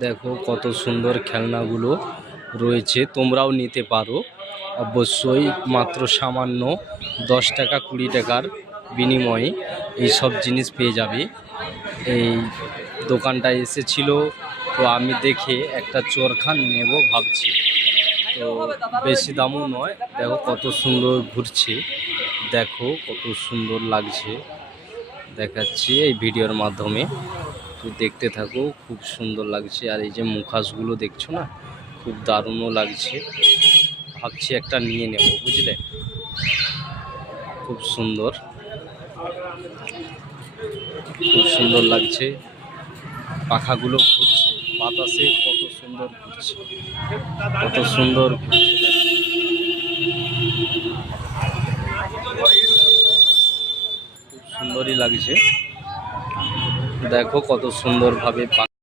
দেখো কত সুন্দর খেলনাগুলো রয়েছে, তোমরাও নিতে পারো অবশ্যই। মাত্র সামান্য 10 টাকা 20 টাকার বিনিময়ে এই সব জিনিস পেয়ে যাবে। এই দোকানটা এসেছিল, তো আমি দেখে একটা চোরখান নেব ভাবছি। তো বেশি দামও নয়। দেখো কত সুন্দর ঘুরছে, দেখো কত সুন্দর লাগছে, দেখাচ্ছি এই ভিডিওর মাধ্যমে। তো দেখতে থাকো, খুব সুন্দর লাগছে। আর এই যে মুখাশগুলো দেখছো না, খুব দারুণও লাগছে। ভাবছি একটা নিয়ে নেব, বুঝলে। খুব সুন্দর, খুব সুন্দর লাগছে। পাখাগুলো ঘুরছে বাতাসে, কত সুন্দর ঘুরছে, কত সুন্দর ঘুরছে। খুব সুন্দরই লাগছে, দেখো কত সুন্দরভাবে